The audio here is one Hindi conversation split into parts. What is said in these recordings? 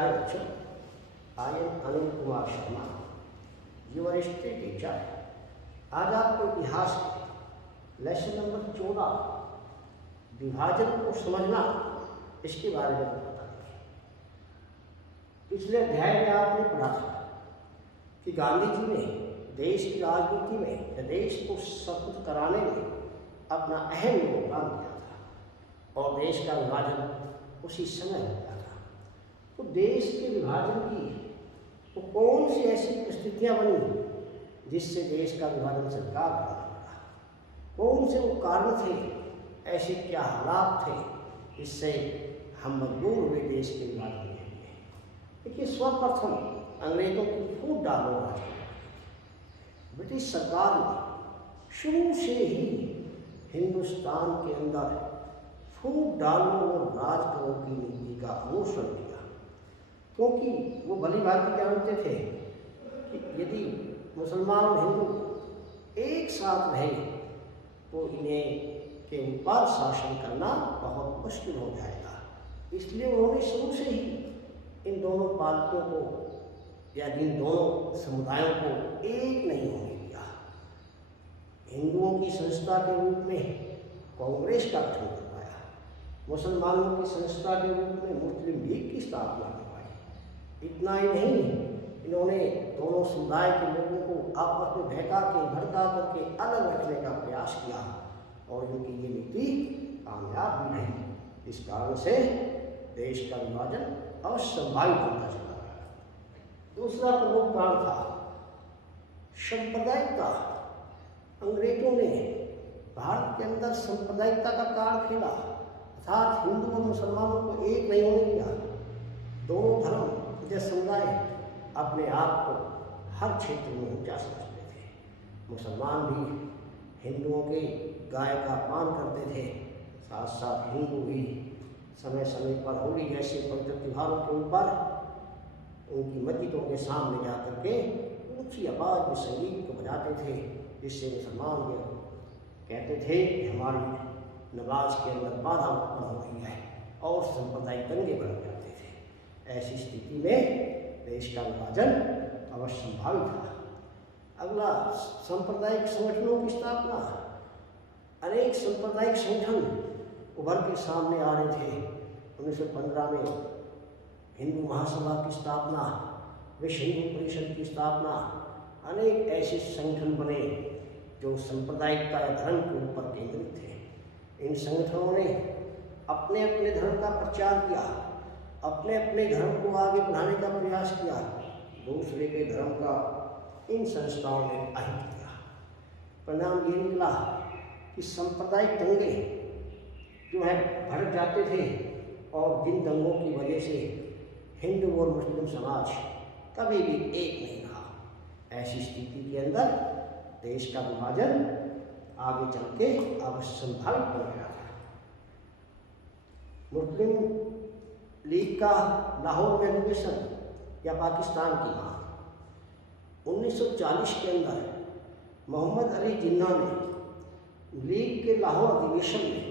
Hi bachchon, I am Anil Kumar Sharma, your history teacher. आज आपको इतिहास के लेसन नंबर 14 विभाजन को समझना इसके बारे में बताएंगे। पिछले अध्याय में आपने पढ़ा था कि गांधी जी ने देश की राजनीति में या देश को स्वतंत्र कराने में अपना अहम योगदान दिया था और देश का विभाजन उसी समय हुआ था। तो देश के विभाजन की तो कौन सी ऐसी परिस्थितियाँ बनी जिससे देश का विभाजन स्वीकार करना पड़ा, कौन से वो कारण थे, ऐसे क्या हालात थे जिससे हम मजबूर हुए देश के विभाजन के लिए। देखिए, सर्वप्रथम अंग्रेजों की फूट डालो राज, ब्रिटिश सरकार ने शुरू से ही हिंदुस्तान के अंदर फूट डालो और राज करो की नीति का अनुसरण किया, क्योंकि वो भली भांति जानते थे कि यदि मुसलमान और हिंदू एक साथ रहे तो इन्हें के ऊपर शासन करना बहुत मुश्किल हो जाएगा। इसलिए उन्होंने शुरू से ही इन दोनों पार्टियों को या इन दोनों समुदायों को एक नहीं होने दिया। हिंदुओं की संस्था के रूप में कांग्रेस का गठन करवाया, मुसलमानों की संस्था के रूप में मुस्लिम लीग की स्थापना करवाई। इतना ही नहीं, इन्होंने दोनों समुदाय के लोगों को आपस में भड़का करके अलग रखने का प्रयास किया और इनकी ये नीति कामयाब भी रही। इस कारण से देश का विभाजन असंभावित बनता चला गया। दूसरा प्रमुख कारण था सांप्रदायिकता। अंग्रेजों ने भारत के अंदर सांप्रदायिकता का कार्ड खेला, अर्थात हिंदू और मुसलमानों को एक नहीं होने दिया। दोनों धर्म या समुदाय अपने आप को हर क्षेत्र में ऊंचा समझते थे। मुसलमान भी हिंदुओं के गाय का अपमान करते थे, साथ साथ हिंदू भी समय समय पर होली जैसे पवित्र त्योहारों के ऊपर उनकी मस्जिदों के सामने जा कर के ऊँची आवाज़ में संगीत को बजाते थे, जिससे मुसलमान ये कहते थे कि हमारी नमाज के अंदर बाधा उत्पन्न हो रही है और सांप्रदायिक दंगे बढ़ जाते थे। ऐसी स्थिति में देश का विभाजन अवश्य संभावित था। अगला, सांप्रदायिक संगठनों की स्थापना। अनेक सांप्रदायिक संगठन उभर के सामने आ रहे थे। 1915 में हिंदू महासभा की स्थापना, विश्व हिंदू परिषद की स्थापना, अनेक ऐसे संगठन बने जो सांप्रदायिकता या धर्म के ऊपर केंद्रित थे। इन संगठनों ने अपने अपने धर्म का प्रचार किया, अपने अपने धर्म को आगे बढ़ाने का प्रयास किया, दूसरे के धर्म का इन संस्थाओं ने अहित किया। परिणाम ये निकला कि सांप्रदायिक दंगे जो है भड़क जाते थे और जिन दंगों की वजह से हिंदू और मुस्लिम समाज कभी भी एक नहीं रहा। ऐसी स्थिति के अंदर देश का विभाजन आगे चल के अवश्य संभावित बन गया था। मुस्लिम लीग का लाहौर में अधिवेशन या पाकिस्तान की मांग। 1940 के अंदर मोहम्मद अली जिन्ना ने लीग के लाहौर अधिवेशन में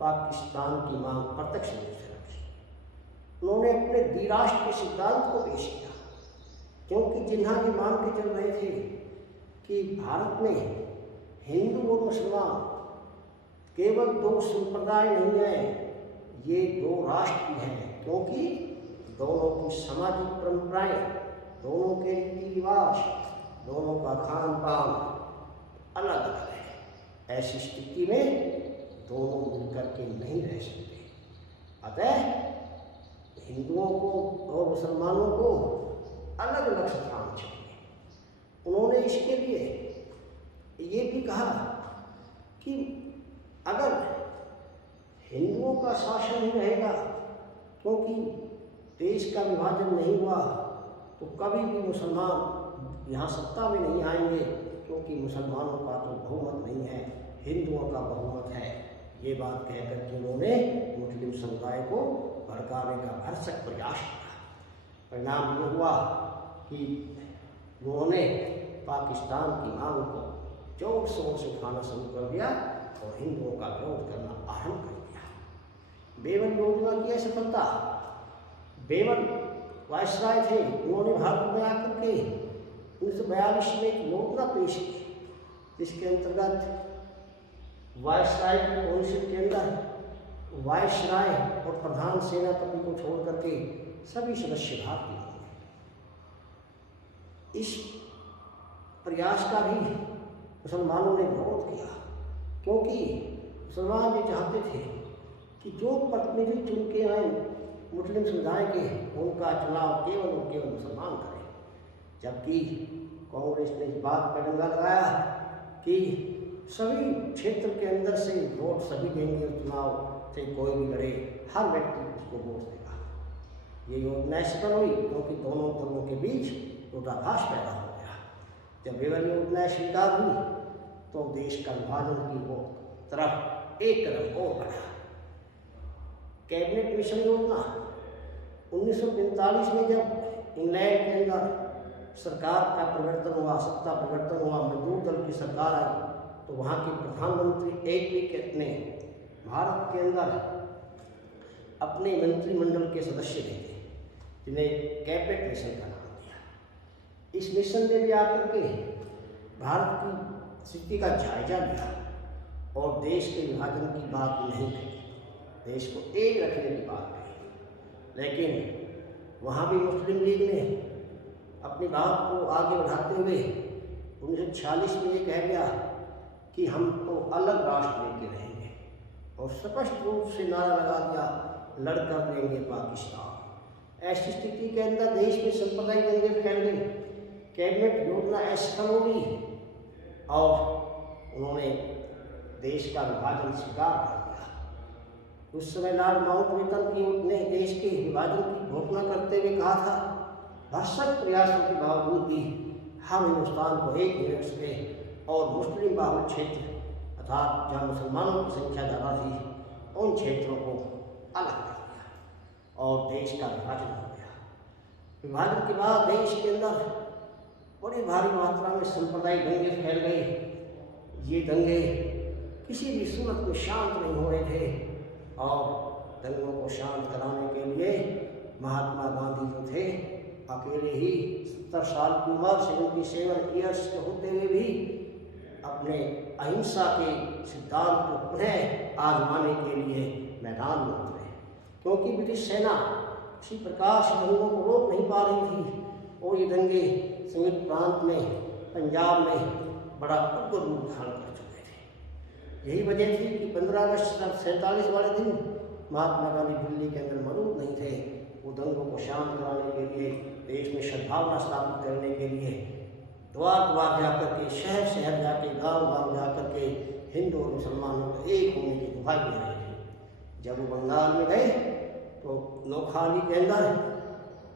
पाकिस्तान की मांग प्रत्यक्ष रूप से रखी। उन्होंने अपने द्विराष्ट्र के सिद्धांत को पेश किया, क्योंकि जिन्ना ये मान के चल रहे थे कि भारत में हिंदू और मुसलमान केवल दो संप्रदाय नहीं हैं, ये दो राष्ट्र भी हैं, क्योंकि दोनों की सामाजिक परंपराएं, दोनों के रीति रिवाज, दोनों का खान पान अलग अलग है। ऐसी स्थिति में दोनों मिलकर के नहीं रह सकते। अतः हिंदुओं को और मुसलमानों को अलग अलग स्थान चाहिए। उन्होंने इसके लिए ये भी कहा कि अगर हिंदुओं का शासन ही रहेगा, क्योंकि देश का विभाजन नहीं हुआ, तो कभी भी मुसलमान यहाँ सत्ता में नहीं आएंगे, क्योंकि मुसलमानों का तो बहुमत नहीं है, हिंदुओं का बहुमत है। ये बात कह कर के उन्होंने मुस्लिम समुदाय को भड़काने का भरसक प्रयास किया। परिणाम ये हुआ कि उन्होंने पाकिस्तान की मांग को जोर शोर से उठाना शुरू कर दिया और हिंदुओं का विरोध करना आरंभ कर दिया। बेवन योजना की असफलता। बेवन वायसराय थे, उन्होंने भारत में आकर के 1942 में एक योजना पेश की, जिसके अंतर्गत वायसराय की काउंसिल के अंदर वायसराय और प्रधान सेनापति को छोड़ करके सभी सदस्य भारतीय होंगे। इस प्रयास का भी मुसलमानों ने विरोध किया, क्योंकि मुसलमान ये चाहते थे कि जो प्रतिनिधि चुन के आए मुस्लिम समुदाय के, उनका चुनाव केवल और केवल मुसलमान करें। जबकि कांग्रेस ने इस बात पर डंगा लगाया कि सभी क्षेत्र के अंदर से वोट सभी देंगे, चुनाव से कोई भी लड़े, हर व्यक्ति उसको वोट देगा। ये योजना सफल हुई, क्योंकि दोनों दलों के बीच विरोधाभास पैदा हो गया। जब ये योजना स्वीकार हुई तो देश का विभाजन की वो तरफ एक कदम और बढ़ा। कैबिनेट मिशन योजना 1945 में जब इंग्लैंड के अंदर सरकार का परिवर्तन हुआ, सत्ता परिवर्तन हुआ, मजदूर दल की सरकार आई, तो वहाँ के प्रधानमंत्री एक ने भारत के अंदर अपने मंत्रिमंडल के सदस्य भेजे, जिन्हें कैबिनेट मिशन का नाम दिया। इस मिशन ने भी आकर के भारत की स्थिति का जायजा लिया और देश के विभाजन की बात नहीं कही, देश को एक रखने की बात कही। लेकिन वहाँ भी मुस्लिम लीग ने अपनी बात को आगे बढ़ाते हुए 1946 में ये कह दिया कि हम तो अलग राष्ट्र लेके रहेंगे, और स्पष्ट रूप से नारा लगा दिया, लड़कर लेंगे पाकिस्तान। ऐसी स्थिति के अंदर देश में सांप्रदायिक दंगे फैल गए, कैबिनेट योजना असफल हो गई और उन्होंने देश का विभाजन स्वीकार कर दिया। उस समय लॉर्ड माउंटबेटन ने देश के विभाजन की घोषणा करते हुए कहा था, भरसक प्रयासों के बावजूद भी हम हिंदुस्तान को एक नहीं रख सके और मुस्लिम बाहुल क्षेत्र अर्थात जहाँ मुसलमानों की संख्या ज़्यादा थी, उन क्षेत्रों को अलग कर दिया और देश का विभाजन हो गया। विभाजन के बाद देश के अंदर बड़ी भारी मात्रा में सांप्रदायिक दंगे फैल गए। ये दंगे किसी भी सूरत में शांत नहीं हो रहे थे और दंगों को शांत कराने के लिए महात्मा गांधी जो थे, अकेले ही 70 साल की उम्र 77 ईयर्स के होते हुए भी अपने अहिंसा के सिद्धांत को पुनः आजमाने के लिए मैदान में उतरे, क्योंकि ब्रिटिश सेना किसी प्रकार से दंगों को रोक नहीं पा रही थी और ये दंगे संयुक्त प्रांत में, पंजाब में बड़ा उग्र रूप धारण कर चुके थे। यही वजह थी कि 15 अगस्त 1947 वाले दिन महात्मा गांधी दिल्ली के अंदर मौजूद नहीं थे। वो दंगों को शांत कराने के लिए, देश में सद्भावना स्थापित करने के लिए द्वार द्वार जाकर के, शहर शहर जाके, गांव गांव जाकर के हिंदू और मुसलमानों को एक होने की दुहाई दे रहे थे। जब वो बंगाल में गए तो नौखाली के अंदर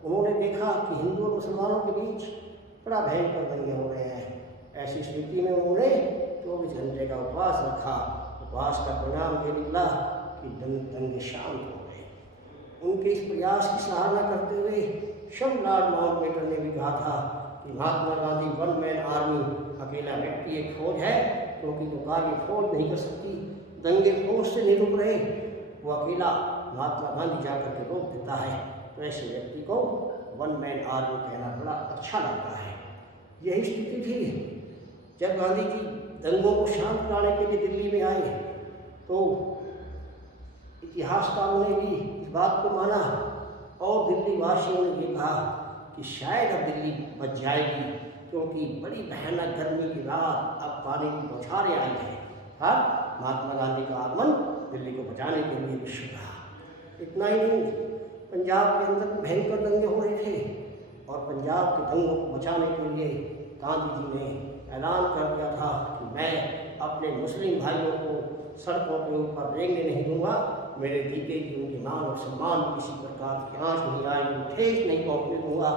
उन्होंने देखा कि हिंदू और मुसलमानों के बीच बड़ा भयंकर दंगे हो रहे हैं। ऐसी स्थिति में उन्होंने 24 घंटे का उपवास रखा। उपवास का परिणाम ये निकला कि दंगे शांत हो गए। उनके इस प्रयास की सराहना करते हुए स्वयं लॉर्ड माउंटबेटन ने भी कहा था कि Mahatma Gandhi one man army, अकेला व्यक्ति एक फौज है, क्योंकि जो कार्य फौज नहीं कर सकती, दंगे फौज से नहीं रुक रहे, वो अकेला महात्मा गांधी जाकर के रोक देता है। तो ऐसे व्यक्ति को वन मैन आर्मी कहना बड़ा अच्छा लगता है। यही स्थिति थी जब गांधी जी दंगों को शांत कराने के लिए दिल्ली में आए, तो इतिहासकारों ने भी इस बात को माना और दिल्ली वासियों ने ये कहा कि शायद अब दिल्ली बच जाएगी, क्योंकि बड़ी भयानक गर्मी की रात अब पानी की बौछारें आई हैं। अब महात्मा गांधी का आगमन दिल्ली को बचाने के लिए विश्व रहा। इतना ही नहीं, पंजाब के अंदर भयंकर दंगे हो रहे थे और पंजाब के दंगों को बचाने के लिए गांधी जी ने ऐलान कर दिया था कि मैं अपने मुस्लिम भाइयों को सड़कों के ऊपर रेंगने नहीं दूंगा, मेरे जीते की उनके मान और सम्मान किसी प्रकार की आँच नहीं आएगी, ठेस नहीं पहुँचने दूंगा।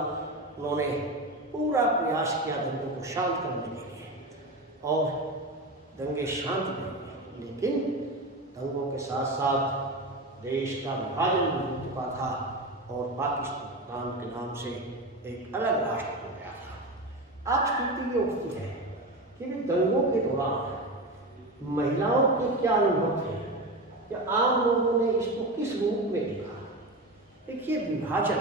उन्होंने पूरा प्रयास किया दंगों को शांत करने के लिए और दंगे शांत हुए, लेकिन दंगों के साथ साथ देश का विभाजन भी हो चुका था और पाकिस्तान के नाम से एक अलग राष्ट्र हो गया था। आज स्थिति ये उठती है कि दंगों के दौरान महिलाओं के क्या अनुभव थे या आम लोगों ने इसको किस रूप में देखा। देखिए, विभाजन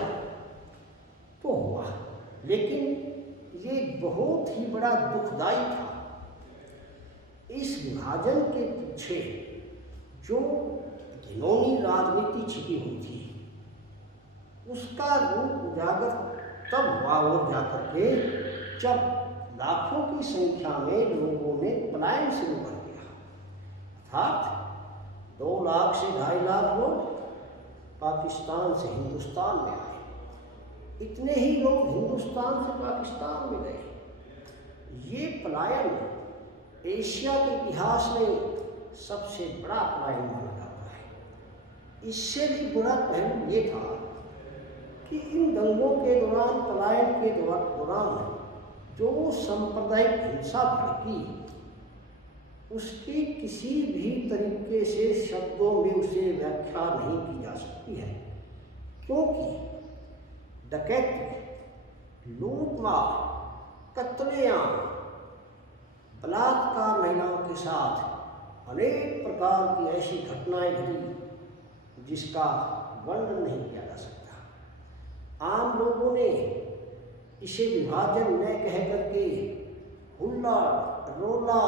लेकिन ये बहुत ही बड़ा दुखदाई था। इस विभाजन के पीछे जो घिनौनी राजनीति छिपी हुई थी, उसका रूप उजागर तब हुआ और जाकर के जब लाखों की संख्या में लोगों ने पलायन शुरू कर दिया। अर्थात 2 लाख से 2.5 लाख लोग पाकिस्तान से हिंदुस्तान में आए, इतने ही लोग हिंदुस्तान से पाकिस्तान में गए। ये पलायन एशिया के इतिहास में सबसे बड़ा पलायन माना जाता है। इससे भी बुरा पहलू ये था कि इन दंगों के दौरान, पलायन के दौरान जो सांप्रदायिक हिंसा भड़की, उसकी किसी भी तरीके से शब्दों में उसे व्याख्या नहीं की जा सकती है, क्योंकि डकैती, लूटमार, कत्लेआम, बलात्कार, महिलाओं के साथ अनेक प्रकार की ऐसी घटनाएं घटी जिसका वर्णन नहीं किया जा सकता। आम लोगों ने इसे विभाजन न कह करके हुल्लड़, रोला,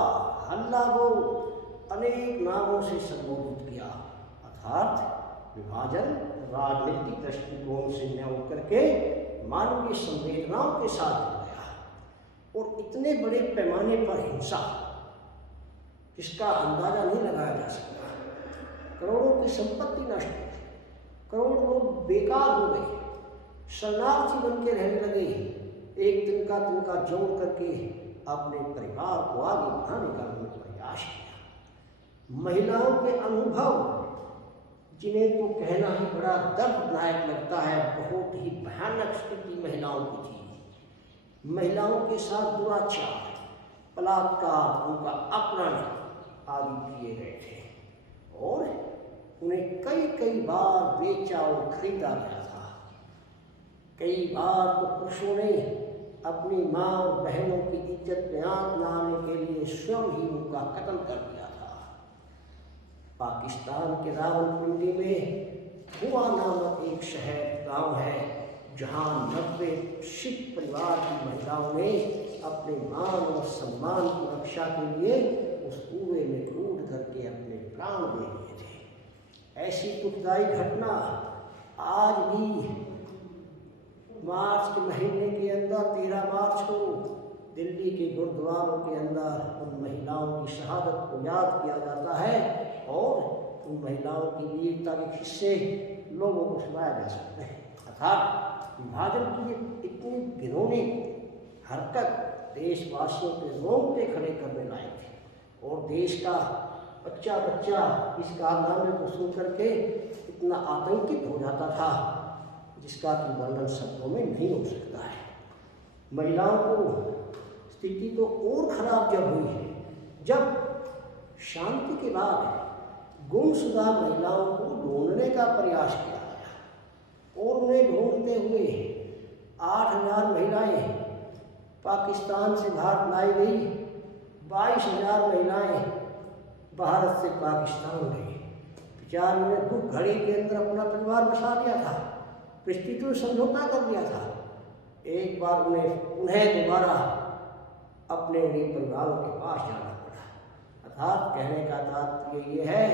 हल्ला बोल अनेक नामों से संबोधित किया। अर्थात विभाजन राजनीतिक दृष्टिकोण से न होकर के मानवीय संवेदनाओं के साथ हो गया, और इतने बड़े पैमाने पर हिंसा जिसका अंदाजा नहीं लगाया जा सकता। करोड़ों की संपत्ति नष्ट हुई, करोड़ों लोग बेकार हो गए, शरणार्थी बन के रहने लगे, एक तिनका जोड़ करके अपने परिवार को आगे बढ़ाने का उन्होंने प्रयास किया। महिलाओं के अनुभव, जिन्हें तो कहना ही बड़ा दर्दनायक लगता है, बहुत ही भयानक स्थिति महिलाओं की थी। महिलाओं के साथ दुराचार, बलात्कार, उनका अपहरण आदि किए गए थे, और उन्हें कई बार बेचा और खरीदा गया था। कई बार तो पुरुषों ने अपनी माँ और बहनों की इज्जत में आग लाने के लिए स्वयं ही उनका कत्ल कर दिया था। पाकिस्तान के रावलपिंडी में हुआ नामक एक शहर गांव है, जहां 90 सिख परिवार की महिलाओं ने अपने मान और सम्मान की रक्षा के लिए उस कुएं में कूद करके अपने प्राण दे दिए थे। ऐसी दुखदाई घटना आज भी मार्च के महीने के अंदर 13 मार्च को दिल्ली के गुरुद्वारों के अंदर उन महिलाओं की शहादत को याद किया जाता है, और उन महिलाओं की वीरता के किस्से लोगों को सुनाया जा सकते हैं। अर्थात विभाजन की इतनी घिनौनी हरकत देशवासियों के रोंगटे खड़े करने लायक थी, और देश का बच्चा इस कारनामे को सुन करके इतना आतंकित हो जाता था जिसका कि वर्णन शब्दों में नहीं हो सकता है। महिलाओं को स्थिति तो और खराब जब हुई है, जब शांति के बाद गुमशुदा महिलाओं को ढूंढने का प्रयास किया गया, और उन्हें ढूंढते हुए 8,000 महिलाएं पाकिस्तान से भारत लाई गई, 22,000 महिलाएं भारत से पाकिस्तान गई। बेचारों ने दुख घड़ी के अंदर अपना परिवार बसा लिया था, परिस्थितियों समझौता कर दिया था। एक बार उन्हें दोबारा अपने उन्हीं परिवारों के पास जाना पड़ा। अर्थात कहने का तात्पर्य ये है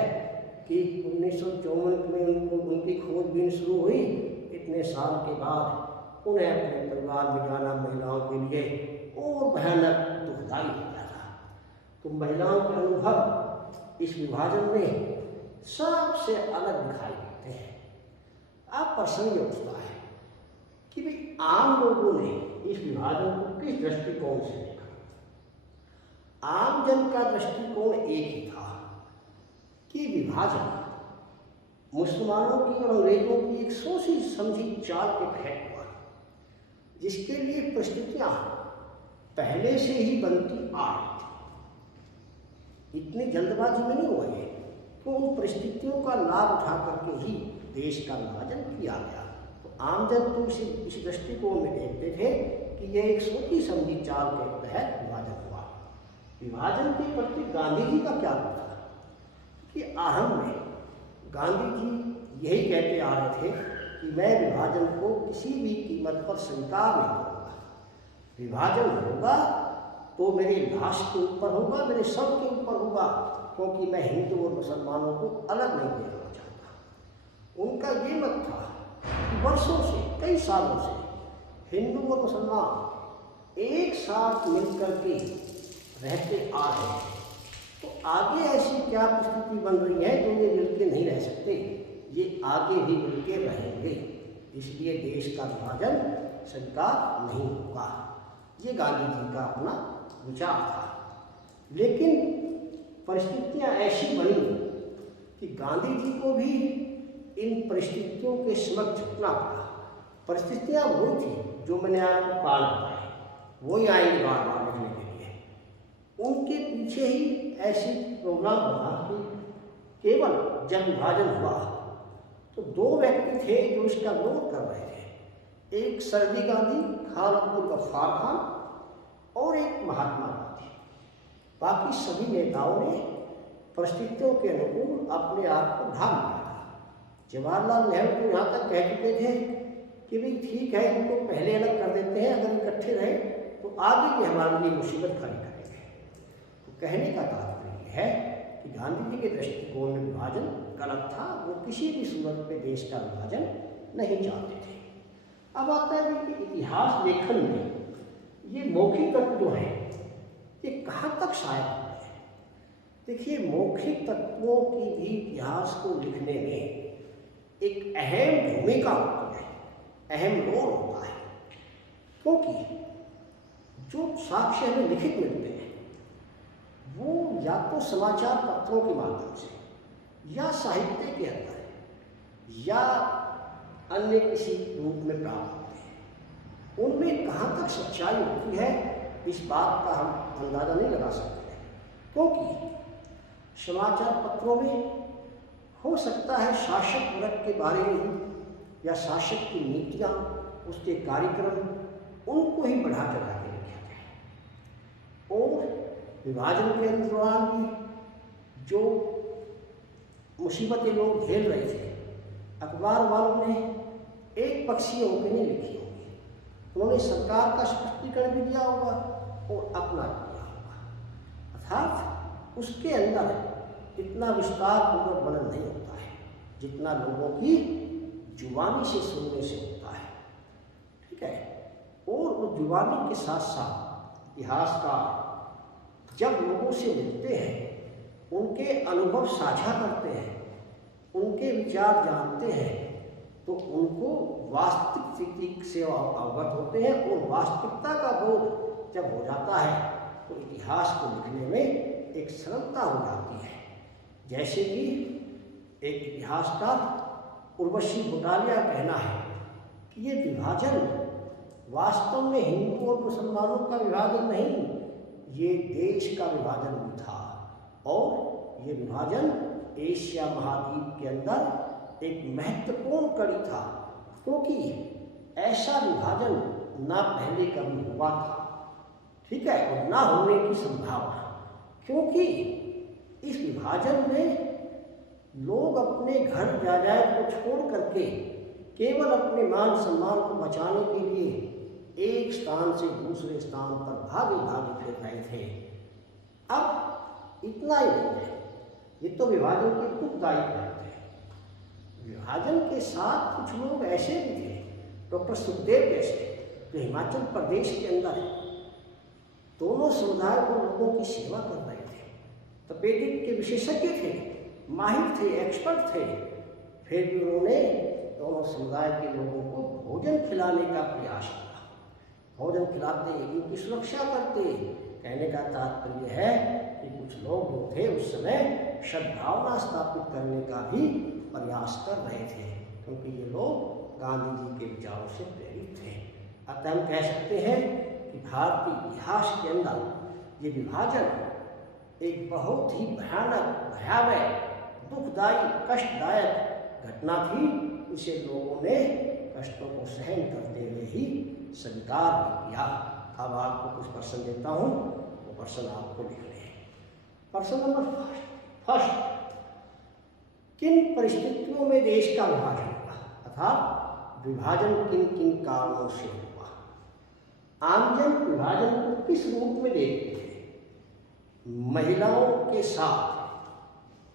कि 1954 में उनकी खोजबीन शुरू हुई। इतने साल के बाद उन्हें अपने परिवार में जाना महिलाओं के लिए और भयानक दुखदाई हो गया था। तो महिलाओं के अनुभव इस विभाजन में सबसे अलग दिखाई देते हैं। अब प्रश्न उठता है कि भाई आम लोगों ने इस विभाजन को किस दृष्टिकोण से देखा। आम जन का दृष्टिकोण एक ही था कि विभाजन मुसलमानों की और अंग्रेजों की एक सोची समझी चाल के तहत हुआ, जिसके लिए परिस्थितियां पहले से ही बनती आ रही थी। इतनी जल्दबाजी में नहीं हुई है, तो उन परिस्थितियों का लाभ उठा करके ही देश का विभाजन किया गया। तो आमजन तो इस दृष्टिकोण में देखते थे कि यह एक सोची समझी चाल के तहत विभाजन हुआ। विभाजन के प्रति गांधी जी का क्या था कि आरंभ में गांधी जी यही कहते आ रहे थे कि मैं विभाजन को किसी भी कीमत पर स्वीकार नहीं करूँगा। विभाजन होगा तो मेरे लाश के ऊपर होगा, मेरे शव के ऊपर होगा, क्योंकि मैं हिंदू और मुसलमानों को अलग नहीं देखना चाहता। उनका ये मत था कि वर्षों से, कई सालों से हिंदू और मुसलमान एक साथ मिलकर के रहते आ रहे हैं, तो आगे ऐसी क्या परिस्थिति बन रही है तो ये मिलके नहीं रह सकते, ये आगे भी मिलके रहेंगे। इसलिए देश का विभाजन स्वीकार नहीं होगा। ये गांधी जी का अपना विचार था। लेकिन परिस्थितियां ऐसी बनी कि गांधी जी को भी इन परिस्थितियों के समक्ष झुकना पड़ा। परिस्थितियां वो थी जो मैंने आपको काल बताया, वही आएंगे बार बार लिखने के लिए। उनके पीछे ही ऐसी प्रोग्राम बना कि केवल जब विभाजन हुआ तो दो व्यक्ति थे जो इसका विरोध कर रहे थे, एक सरदी गांधी, खान अब्दुल गफ्फार खान, और एक महात्मा गांधी। बाकी सभी नेताओं ने परिस्थितियों के अनुकूल अपने आप को ढाल दिया था। जवाहरलाल नेहरू तो यहाँ तक कह चुके थे कि भाई ठीक है, इनको पहले अलग कर देते हैं, अगर इकट्ठे रहे तो आगे भी हमारे लिए मुसीबत खड़ी करेंगे। तो कहने का तात्पर्य है कि गांधी जी के दृष्टिकोण में विभाजन गलत था, वो किसी भी सूरत में देश का विभाजन नहीं चाहते थे। अब आता है कि इतिहास लेखन में ये मौखिक तत्व जो है ये कहाँ तक सहायक होते हैं। देखिए, मौखिक तत्वों की भी इतिहास को लिखने में एक अहम भूमिका होती है, अहम रोल होता है, क्योंकि जो साक्ष्य हमें लिखित मिलते हैं वो या तो समाचार पत्रों के माध्यम से या साहित्य के अंदर या अन्य किसी रूप में प्राप्त होते हैं। उनमें कहाँ तक सच्चाई होती है इस बात का हम अंदाज़ा नहीं लगा सकते, क्योंकि समाचार पत्रों में हो सकता है शासक वर्ग के बारे में ही या शासक की नीतियाँ, उसके कार्यक्रम, उनको ही बढ़ा चढ़ा के लिखा जाए। और विभाजन के दौरान भी जो मुसीबतें लोग झेल रहे थे, अखबार वालों ने एक पक्षीय होकर नहीं लिखी होगी, उन्होंने सरकार का स्पष्टीकरण भी दिया होगा और अपना भी दिया होगा। अर्थात उसके अंदर इतना विस्तार पूर्वक वर्णन नहीं होता है जितना लोगों की जुबानी से सुनने से होता है। ठीक है। और वो जुबानी के साथ साथ इतिहासकार जब लोगों से मिलते हैं, उनके अनुभव साझा करते हैं, उनके विचार जानते हैं, तो उनको वास्तविक स्थिति से अवगत होते हैं। और वास्तविकता का बोध जब हो जाता है तो इतिहास को लिखने में एक सरलता हो जाती है। जैसे कि एक इतिहासकार उर्वशी घोटालिया का कहना है कि ये विभाजन वास्तव में हिंदू और मुसलमानों का विभाजन नहीं, ये देश का विभाजन भी था। और ये विभाजन एशिया महाद्वीप के अंदर एक महत्वपूर्ण कड़ी था, क्योंकि ऐसा विभाजन ना पहले कभी हुआ था, ठीक है, और ना होने की संभावना। क्योंकि इस विभाजन में लोग अपने घर जायदाद को छोड़ करके केवल अपने मान सम्मान को बचाने के लिए एक स्थान से दूसरे स्थान पर भागे भागे फिर रहे थे। अब इतना ही नहीं है, ये तो विभाजन के दुखदायी पहलू थे। विभाजन के साथ कुछ लोग ऐसे भी थे, डॉक्टर सुखदेव जैसे, जो हिमाचल प्रदेश के अंदर दोनों समुदाय को लोगों की सेवा कर रहे थे, तपेदिक के विशेषज्ञ थे, माहिर थे, एक्सपर्ट थे। फिर भी उन्होंने दोनों समुदाय के लोगों को भोजन खिलाने का प्रयास किया। भोजन खिलाते, उनकी सुरक्षा करते। कहने का तात्पर्य है कि कुछ लोग जो थे उस समय सद्भावना स्थापित करने का भी प्रयास कर रहे थे, क्योंकि ये लोग गांधी जी के विचारों से प्रेरित थे। अतः हम कह सकते हैं कि भारतीय इतिहास के अंदर ये विभाजन एक बहुत ही भयानक, भयावह, दुखदायी, कष्टदायक घटना थी। इसे लोगों ने कष्टों को सहन करते हुए ही स्वीकार भी किया। अब आपको कुछ प्रश्न देता हूँ, वो प्रश्न आपको लिखने हैं। प्रश्न नंबर फर्स्ट, किन परिस्थितियों में देश का विभाजन हुआ, अर्थात विभाजन किन किन कारणों से हुआ। आमजन विभाजन को किस रूप में देखते थे? महिलाओं के साथ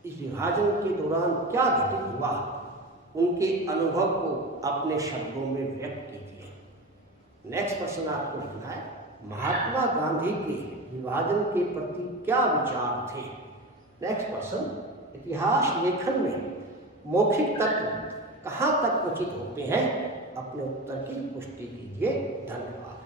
इस विभाजन के दौरान क्या घटित हुआ, उनके अनुभव को अपने शब्दों में व्यक्त कीजिए। नेक्स्ट प्रश्न आपको लिखना है, महात्मा गांधी के विभाजन के प्रति क्या विचार थे? नेक्स्ट प्रश्न, इतिहास लेखन में मौखिक तत्व कहाँ तक उचित होते हैं? अपने उत्तर की पुष्टि कीजिए। धन्यवाद।